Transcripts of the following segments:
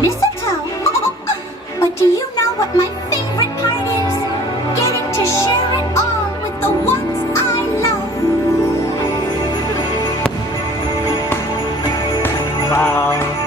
mistletoe. But do you know what my favorite part is? Getting to share it all with the ones I love. Wow.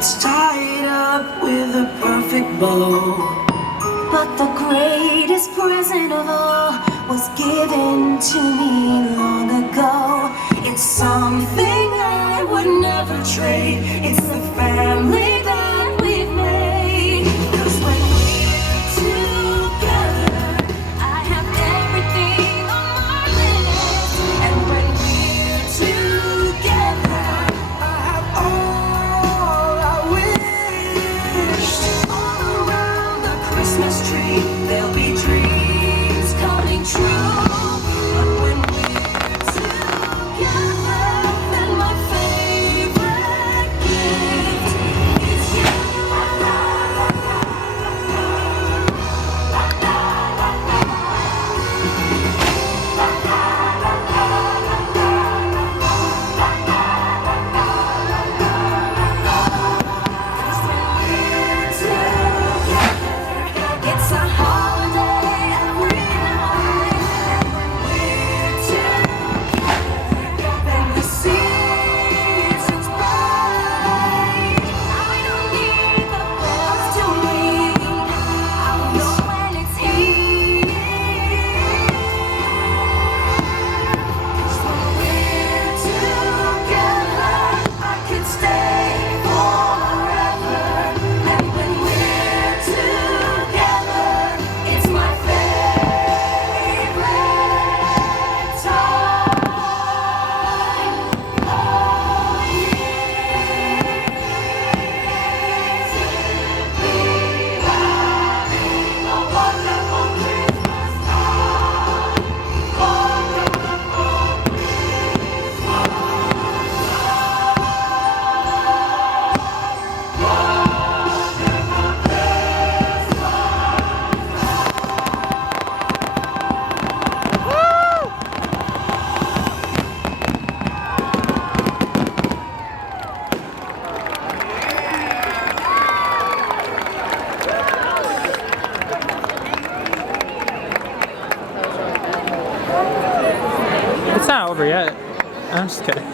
It's tied up with a perfect bow. But the greatest present of all was given to me long ago. It's something I would never trade. It's the family that we've made. 'Cause when we're together, I have everything on my list. And when we're together, I have all I wish. all around the Christmas tree, there'll be dreams coming true. But when we're together, then my favorite gift is you. Cause when we're together, it's a holiday every night. And when we're together, then the season's bright. I don't need the bells to ring. I'll know when it's here. 'Cause when we're together, I could stay forever. And when we're together, it's my favorite time of year. Simply having a wonderful Christmas time. Wonderful It's not over yet. I'm just kidding.